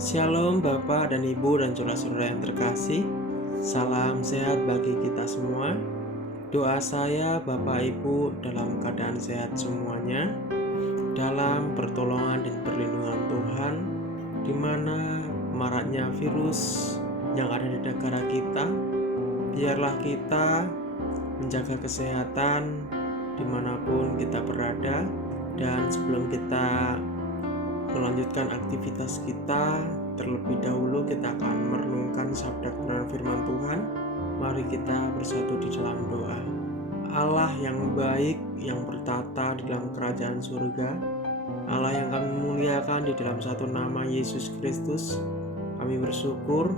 Shalom Bapak dan Ibu dan saudara-saudara yang terkasih. Salam sehat bagi kita semua. Doa saya Bapak Ibu dalam keadaan sehat semuanya, dalam pertolongan dan perlindungan Tuhan, di mana maraknya virus yang ada di negara kita. Biarlah kita menjaga kesehatan dimanapun kita berada. Dan sebelum kita melanjutkan aktivitas kita, terlebih dahulu kita akan merenungkan sabda kebenaran firman Tuhan. Mari kita bersatu di dalam doa. Allah yang baik, yang bertata di dalam kerajaan surga, Allah yang kami muliakan di dalam satu nama Yesus Kristus, kami bersyukur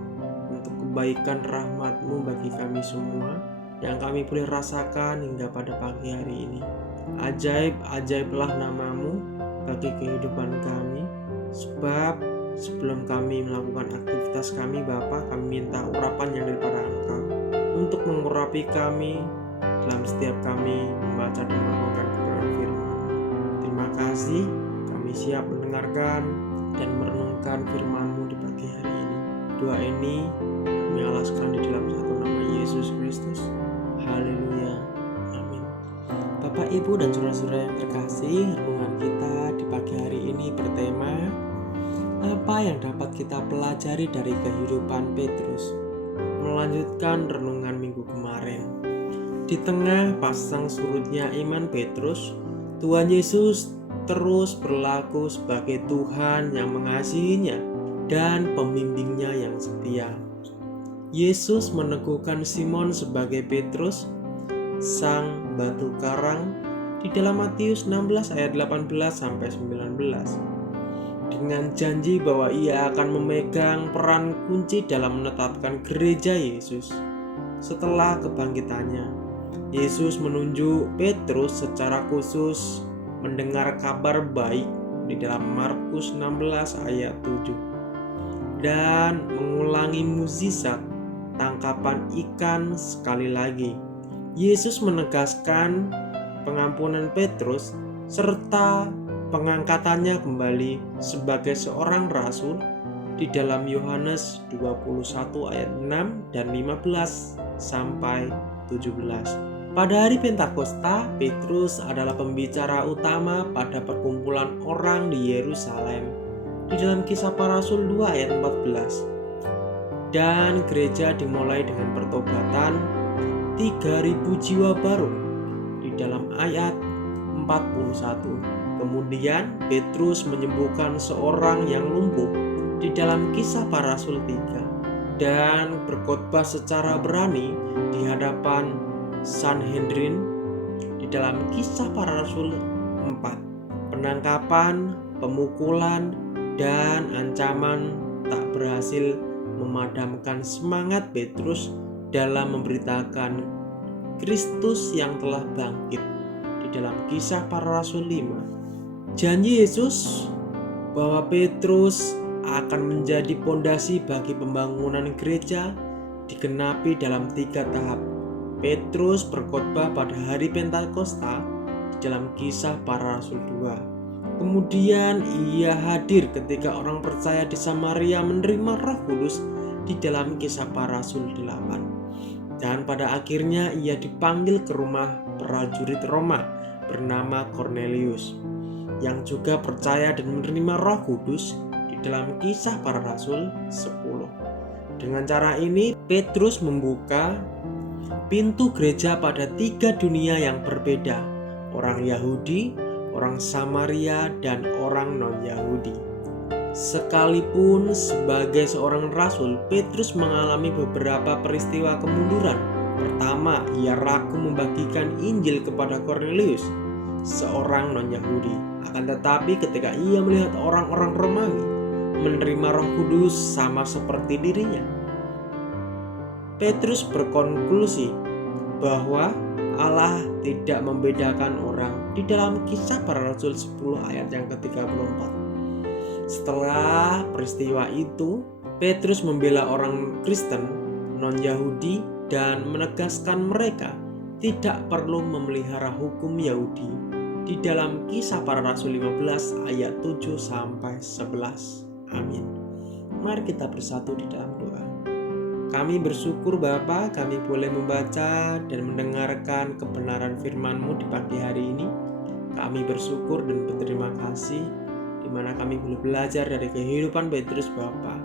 untuk kebaikan rahmat-Mu bagi kami semua yang kami boleh rasakan hingga pada pagi hari ini. Ajaib-ajaiblah nama-Mu bagi kehidupan kami, sebab sebelum kami melakukan aktivitas kami, Bapa, kami minta urapan yang daripada Engkau untuk mengurapi kami dalam setiap kami membaca dan melakukan kebenaran firman. Terima kasih, kami siap mendengarkan dan merenungkan firman-Mu di pagi hari ini. Doa ini kami alaskan di dalam satu nama Yesus Kristus. Haleluya. Amin. Bapak, Ibu, dan saudara-saudara yang terkasih, renungan kita di pagi hari ini bertema apa yang dapat kita pelajari dari kehidupan Petrus. Melanjutkan renungan minggu kemarin. Di tengah pasang surutnya iman Petrus, Tuhan Yesus terus berlaku sebagai Tuhan yang mengasihinya dan pembimbingnya yang setia. Yesus meneguhkan Simon sebagai Petrus, sang batu karang, di dalam Matius 16 ayat 18 sampai 19, dengan janji bahwa ia akan memegang peran kunci dalam menetapkan gereja Yesus. Setelah kebangkitannya, Yesus menunjuk Petrus secara khusus mendengar kabar baik di dalam Markus 16 ayat 7 dan mengulangi mukjizat tangkapan ikan sekali lagi. Yesus menegaskan pengampunan Petrus serta pengangkatannya kembali sebagai seorang rasul di dalam Yohanes 21 ayat 6 dan 15 sampai 17. Pada hari Pentakosta, Petrus adalah pembicara utama pada perkumpulan orang di Yerusalem di dalam Kisah Para Rasul 2 ayat 14. Dan gereja dimulai dengan pertobatan 3.000 jiwa baru di dalam ayat 41. Kemudian Petrus menyembuhkan seorang yang lumpuh di dalam Kisah Para Rasul 3 dan berkhotbah secara berani di hadapan Sanhedrin di dalam Kisah Para Rasul 4. Penangkapan, pemukulan, dan ancaman tak berhasil memadamkan semangat Petrus dalam memberitakan Kristus yang telah bangkit di dalam Kisah Para Rasul 5. Janji Yesus bahwa Petrus akan menjadi pondasi bagi pembangunan gereja digenapi dalam 3 tahap. Petrus berkhotbah pada hari Pentakosta di dalam Kisah Para Rasul 2. Kemudian ia hadir ketika orang percaya di Samaria menerima Roh Kudus di dalam Kisah Para Rasul 8. Dan pada akhirnya ia dipanggil ke rumah prajurit Roma bernama Cornelius, yang juga percaya dan menerima Roh Kudus di dalam Kisah Para Rasul 10. Dengan cara ini, Petrus membuka pintu gereja pada 3 dunia yang berbeda: orang Yahudi, orang Samaria, dan orang non-Yahudi. Sekalipun sebagai seorang rasul, Petrus mengalami beberapa peristiwa kemunduran. Pertama, ia ragu membagikan Injil kepada Cornelius, seorang non-Yahudi. Akan tetapi ketika ia melihat orang-orang Romawi menerima Roh Kudus sama seperti dirinya, Petrus berkonklusi bahwa Allah tidak membedakan orang di dalam Kisah Para Rasul 10 ayat yang ke-34. Setelah peristiwa itu, Petrus membela orang Kristen non-Yahudi dan menegaskan mereka tidak perlu memelihara hukum Yahudi di dalam Kisah Para Rasul 15 ayat 7 sampai 11. Amin. Mari kita bersatu di dalam doa. Kami bersyukur Bapa, kami boleh membaca dan mendengarkan kebenaran firman-Mu di pagi hari ini. Kami bersyukur dan berterima kasih di mana kami boleh belajar dari kehidupan Petrus Bapa,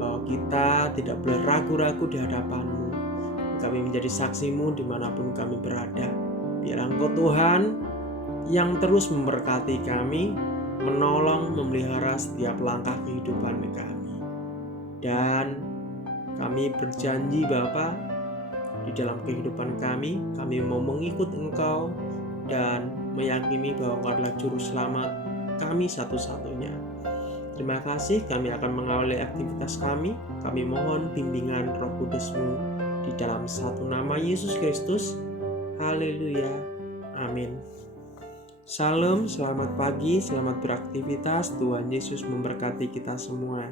bahwa kita tidak boleh ragu-ragu di hadapan-Mu. Kami menjadi saksi-Mu dimanapun kami berada. Biar Engkau Tuhan yang terus memberkati kami, menolong, memelihara setiap langkah kehidupan kami. Dan kami berjanji Bapa, di dalam kehidupan kami mau mengikut Engkau dan meyakini bahwa Engkau adalah juru selamat kami satu-satunya. Terima kasih, kami akan mengawali aktivitas kami. Kami mohon bimbingan Roh Kudus-Mu di dalam satu nama Yesus Kristus. Haleluya. Amin. Salam, selamat pagi, selamat beraktivitas. Tuhan Yesus memberkati kita semua.